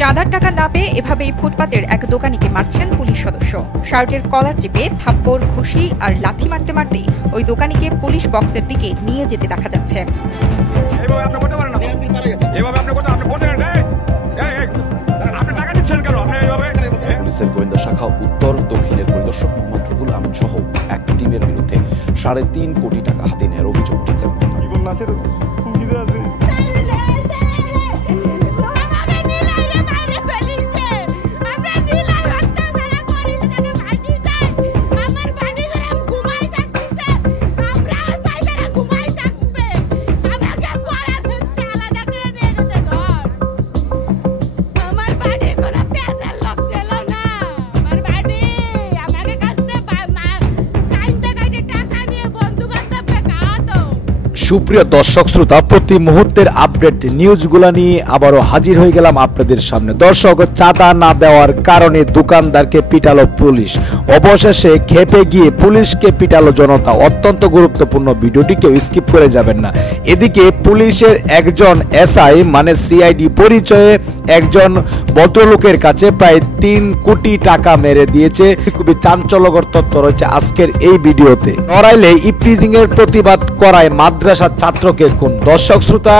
চাঁদার টাকা না পেয়ে এভাবেই ফুটপাতের এক দোকানিকে মারছেন পুলিশ সদস্য। শার্টের কলার চেপে থাপ্পড়, ঘুষি আর লাথি মারতে মারতে ওই দোকানিকে পুলিশ বক্সের দিকে নিয়ে যেতে দেখা যাচ্ছে। পুলিশের গোয়েন্দা শাখা উত্তর দক্ষিণের পরিদর্শক মোহাম্মদ রুহুল আমিন সহ এক টিমের বিরুদ্ধে 3.5 কোটি টাকা হাতে নেওয়ার অভিযোগ উঠেছে। সুপ্রিয় দর্শক শ্রোতা, প্রতি মুহূর্তের আপডেট নিউজগুলা নিয়ে আবারও হাজির হয়ে গেলাম আপনাদের সামনে। দর্শক, চাঁদা না দেওয়ার কারণে দোকানদারকে পিটালো পুলিশ, অবশেষে খেপে গিয়ে পুলিশকে পিটালো জনতা। অত্যন্ত গুরুত্বপূর্ণ, ভিডিওটি কেউ স্কিপ করে যাবেন না। এদিকে পুলিশের একজন এসআই মানে সিআইডি পরিচয়ে একজন ভদ্রলোকের কাছে প্রায় 3 কোটি টাকা মেরে দিয়েছে। খুবই চাঞ্চল্যকর তথ্য রয়েছে আজকের এই ভিডিওতে। নড়াইলে ইপটিজিং এর প্রতিবাদ করায় মাদ্রাসার ছাত্রকে খুন। দর্শক শ্রোতা,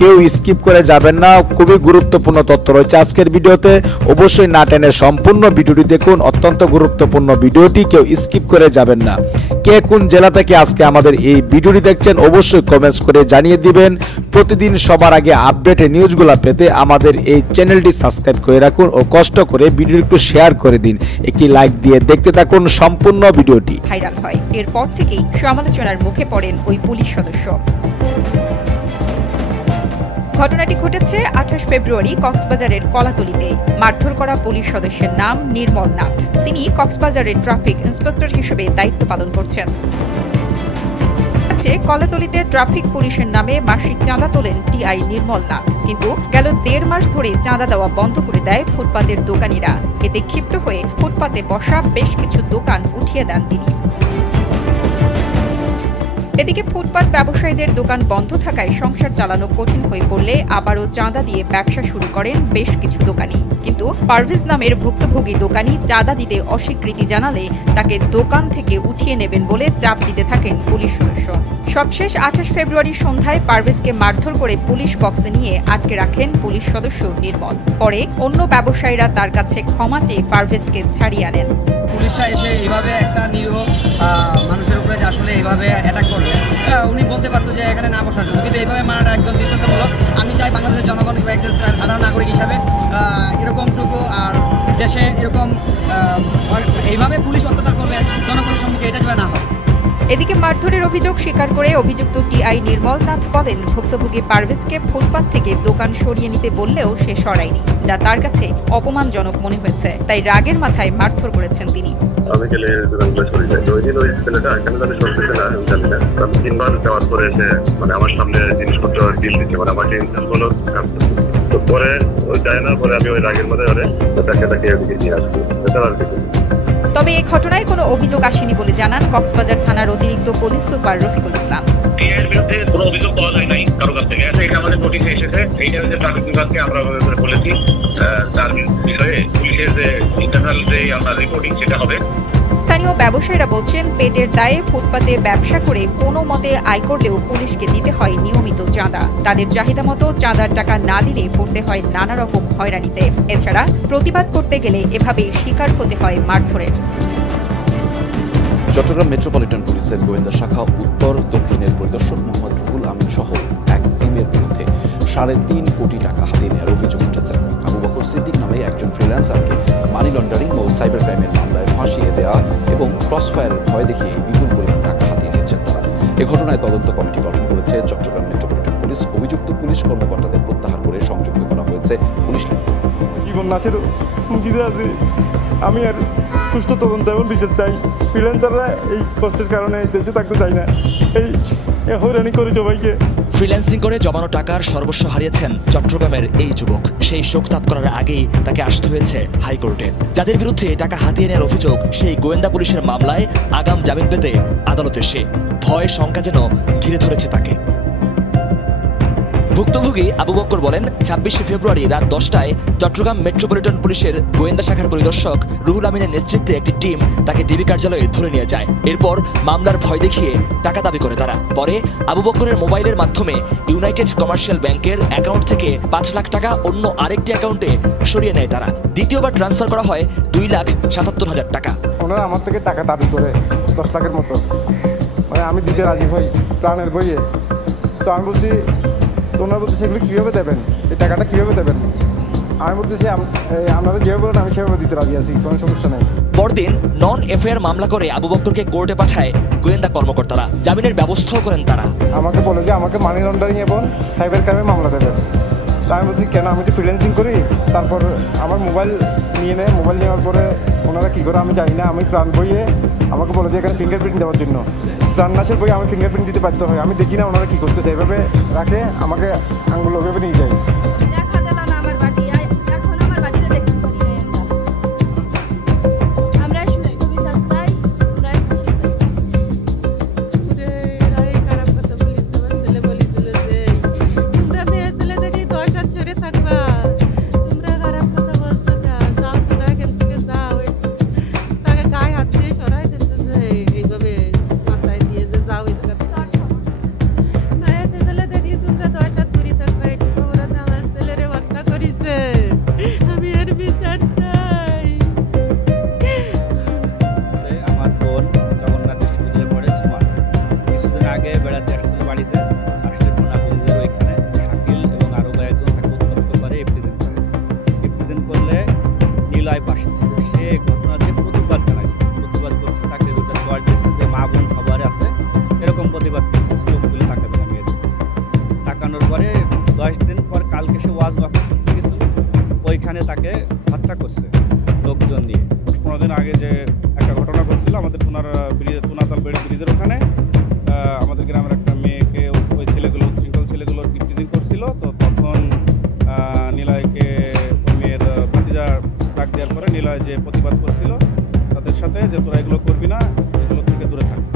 কেউ স্কিপ করে যাবেন না, খুবই গুরুত্বপূর্ণ তথ্য রয়েছে আজকের ভিডিওতে। অবশ্যই না টেনে সম্পূর্ণ ভিডিওটি দেখুন, অত্যন্ত গুরুত্বপূর্ণ ভিডিওটি, কেউ স্কিপ করে যাবেন না। কে কোন জেলা থেকে আজকে আমাদের এই ভিডিওটি দেখছেন অবশ্যই কমেন্টস করে জানিয়ে দিবেন। প্রতিদিন সবার আগে আপডেটের নিউজগুলো পেতে আমাদের এই চ্যানেলটি সাবস্ক্রাইব করে রাখুন ও কষ্ট করে ভিডিও একটু শেয়ার করে দিন। একটি লাইক দিয়ে দেখতে থাকুন সম্পূর্ণ ভিডিওটি। ভাইরাল হয়, এরপর থেকেই সমালোচনার মুখে পড়েন ওই পুলিশ সদস্য। ঘটনাটি ঘটেছে 28 ফেব্রুয়ারি কক্সবাজারের কলাতলিতে। মারধর করা পুলিশ সদস্যের নাম নির্মল নাথ। তিনি কক্সবাজারের ট্রাফিক ইন্সপেক্টর হিসেবে দায়িত্ব পালন করছেন। কলাতলিতে ট্রাফিক পুলিশের নামে মাসিক চাঁদা তোলেন টিআই নির্মল নাথ, কিন্তু গেল 1.5 মাস ধরে চাঁদা দেওয়া বন্ধ করে দেয় ফুটপাতের দোকানিরা। এতে ক্ষিপ্ত হয়ে ফুটপাতে বসা বেশ কিছু দোকান উঠিয়ে দেন তিনি। এদিকে ফুটপাত ব্যবসায়ীদের দোকান বন্ধ থাকায় সংসার চালানো কঠিন হয়ে পড়লে আবারও চাঁদা দিয়ে ব্যবসা শুরু করেন বেশ কিছু দোকানি। কিন্তু পারভেজ নামের ভুক্তভোগী দোকানি চাঁদা দিতে অস্বীকৃতি জানালে তাকে দোকান থেকে উঠিয়ে নেবেন বলে চাপ দিতে থাকেন পুলিশ সদস্য। সবশেষ 28 ফেব্রুয়ারি সন্ধ্যায় পারভেজকে মারধর করে পুলিশ বক্সে নিয়ে আটকে রাখেন পুলিশ সদস্য নির্মল। পরে অন্য ব্যবসায়ীরা তার কাছে ক্ষমা চেয়ে পারভেজকে ছাড়িয়ে আনেন। পুলিশরা এসে এইভাবে একটা নিরীহ মানুষের উপরে আসলে এইভাবে অ্যাটাক করবে, উনি বলতে পারতো যে এখানে না বসার জন্য, কিন্তু এইভাবে মারাটা একদম দৃষ্টান্তমূলক। আমি চাই বাংলাদেশের জনগণ একজন সাধারণ নাগরিক হিসাবে এরকমটুকু আর দেশে এরকম এইভাবে পুলিশ অত্যাচার করবে জনগণের সম্মুখে, এটা যেন না হয়। এদিকে মারধরের অভিযোগ স্বীকার করে অভিযুক্ত টিআই নির্মল নাথ বলেন, ভুক্তভোগী পারভেজকে ফুটপাত থেকে দোকান সরিয়ে নিতে বললেও সে সরায়নি, যা তার কাছে অপমানজনক মনে হয়েছে। তাই রাগের মাথায় মারধর করেছেন তিনি। আমি গেলে দোকানগুলো সরিয়ে যাই। ওই দিন ওই ছেলেটা এখানে জানি সরতেছে না, আমি জানি না। আমি 3 বার যাওয়ার পরে এসে মানে আমার সামনে জিনিসপত্র ডিল দিচ্ছে, মানে আমাকে ইনসাল্ট হলো। তো পরে ওই যায় না, পরে আমি ওই রাগের মধ্যে তাকে ওদিকে নিয়ে আসবো। এটা আর কি। তবে এই ঘটনায় কোনো অভিযোগ আসেনি বলে জানান কক্সবাজার থানার অতিরিক্ত পুলিশ সুপার রফিকুল ইসলাম। টিআইয়ের বিরুদ্ধে কোনো অভিযোগ পাওয়া যায় নাই কারো কাছ থেকে। এটা আমাদের নোটিশে এসেছে। এইটা হচ্ছে ট্রাফিক বিভাগকে আমরা বলেছি তার বিষয়ে পুলিশের যে ইন্টারনাল যে আমরা রিপোর্টিং সেটা হবে। স্থানীয় ব্যবসায়ীরা বলছেন, পেটের দায়ে ফুটপাতে ব্যবসা করে কোনো মতে আয় করলেও পুলিশকে দিতে হয় নিয়মিত চাঁদা। তাদের চাহিদা মতো চাঁদার টাকা না দিলে পড়তে হয় নানা রকম হয়রানিতে। এছাড়া প্রতিবাদ করতে গেলে এভাবেই শিকার হতে হয় মারধরের। চট্টগ্রাম মেট্রোপলিটন পুলিশের গোয়েন্দা শাখা উত্তর দক্ষিণের পরিদর্শক মোহাম্মদ রুহুল আমিন সহ এক টিমের বিরুদ্ধে 3.5 কোটি টাকা হাতে নেওয়ার অভিযোগ উঠেছে। আবু বকর সিদ্দিক নামে একজন ফ্রিল্যান্সারকে মানি লন্ডারিং ও সাইবার ক্রাইমের মামলায় ফাঁসিয়ে দেওয়া এবং ক্রসফায়ারের ভয় দেখিয়ে বিপুল পরিমাণ টাকা হাতিয়ে নিয়েছেন তারা। এ ঘটনায় তদন্ত কমিটি গঠন করেছে চট্টগ্রাম মেট্রোপলিটন পুলিশ। অভিযুক্ত পুলিশ কর্মকর্তাদের প্রত্যাহার করে সংযুক্ত করা হয়েছে পুলিশ লাইন্সে। জীবন নাশের হুমকিতে আছে। আমি আর সুষ্ঠু তদন্ত এবং বিচার চাই। ফ্রিল্যান্সাররা এই কষ্টের কারণে দেশে থাকতে চাই না, এই হয়রানি করে সবাইকে। ফ্রিল্যান্সিং করে জমানো টাকার সর্বস্ব হারিয়েছেন চট্টগ্রামের এই যুবক। সেই শোকতাপ করার আগেই তাকে আসতে হয়েছে হাইকোর্টে। যাদের বিরুদ্ধে টাকা হাতিয়ে নেওয়ার অভিযোগ, সেই গোয়েন্দা পুলিশের মামলায় আগাম জামিন পেতে আদালতে সে ভয় শঙ্কা যেন ঘিরে ধরেছে তাকে। ভুক্তভোগী আবু বক্কর বলেন, ২৬শে ফেব্রুয়ারি রাত ১০টায় চট্টগ্রাম মেট্রোপলিটন পুলিশের গোয়েন্দা শাখার পরিদর্শক রুহুল আমিনের নেতৃত্বে একটি টিম তাকে ডিবি কার্যালয়ে ধরে নিয়ে যায়। এরপর মামলার ভয় দেখিয়ে টাকা দাবি করে তারা। পরে আবু বক্করের মোবাইলের মাধ্যমে ইউনাইটেড কমার্শিয়াল ব্যাংকের অ্যাকাউন্ট থেকে ৫ লাখ টাকা অন্য আরেকটি অ্যাকাউন্টে সরিয়ে নেয় তারা। দ্বিতীয়বার ট্রান্সফার করা হয় ২,৭৭,০০০ টাকা। ওনারা আমার থেকে টাকা দাবি করে ১০ লাখের মতো, মানে আমি দিতে রাজি হই প্রাণের বইয়ে। তো আমি বলছি, তো ওনারা বলতেছে এগুলো কীভাবে দেবেন, এই টাকাটা কীভাবে দেবেন। আমি বলতেছি আপনারা যেভাবে বলেন আমি সেভাবে দিতে রাজি আছি, কোনো সমস্যা নেই। পরদিন নন এফআইআর মামলা করে আবু বক্করকে কোর্টে পাঠায় গোয়েন্দা কর্মকর্তারা। জামিনের ব্যবস্থাও করেন তারা। আমাকে বলে যে আমাকে মানি লন্ডারিং এবং সাইবার ক্রাইমে মামলা দেবেন। তাই আমি বলছি কেন, আমি তো ফ্রিল্যান্সিং করি। তারপর আমার মোবাইল নিয়ে নেয়, মোবাইল নেওয়ার পরে ওনারা কী করে আমি জানি না, আমি প্রাণ বইয়ে আমাকে বলে যে এখানে ফিঙ্গারপ্রিন্ট দেওয়ার জন্য। প্রাণনাশের বইয়ে আমি ফিঙ্গারপ্রিন্ট দিতে বাধ্য হয়। আমি দেখি না ওনারা কী করতেছে, এভাবে রাখে আমাকে আঙুল ওভাবে নিয়ে যায়। পরে 10 দিন পর কালকে সে ওয়াজ মাহফিল করতে গেছিল, ওইখানে তাকে হত্যা করছে লোকজন নিয়ে। 15 দিন আগে যে একটা ঘটনা ঘটছিল আমাদের তুনাতল বেড়ি ব্রিজের ওখানে, আমাদের গ্রামের একটা মেয়েকে ওই ছেলেগুলো উচ্ছৃঙ্খল ছেলেগুলো ইফটিজিং করছিল। তো তখন নিলয়কে ওই মেয়ের ভাতিজা ডাক দেওয়ার পরে নিলয় যে প্রতিবাদ করছিল তাদের সাথে যে তোরা এগুলো করবি না, এগুলো থেকে দূরে থাকবি।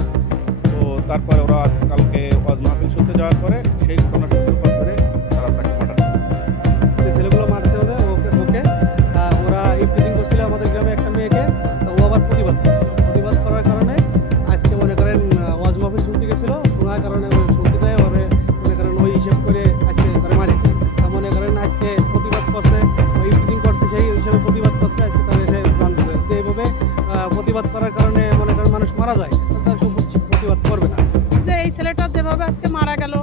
তো তারপরে ওরা কালকে ওয়াজ মাহফিল শুনতে যাওয়ার পরে সেই ঘটনার সূত্রপাত ধরে তারা তাকে মার্ডার করে। যে ছেলেগুলো মারছে ওকে ওরা ইফটিজিং করছিল আমাদের গ্রামে একটা মেয়েকে, ও আবার প্রতিবাদ করছিল। প্রতিবাদ করার কারণে আজকে মনে করেন ওয়াজ মাহফিল শুনতে গেছিলো, ওনার কারণে শুনতে দেয় ওরে মনে করেন ওই হিসেব করে আজকে তারা মারিছে। তা মনে করেন আজকে প্রতিবাদ করছে, ইফটিজিং করছে, সেই হিসেবে প্রতিবাদ করছে। আজকে তারা এসে জানতে চাইছে এইভাবে প্রতিবাদ করার কারণে মনে করেন মানুষ মারা যায়, তারা প্রতিবাদ করবে না। যে এই ছেলেটা যেভাবে আজকে মারা গেল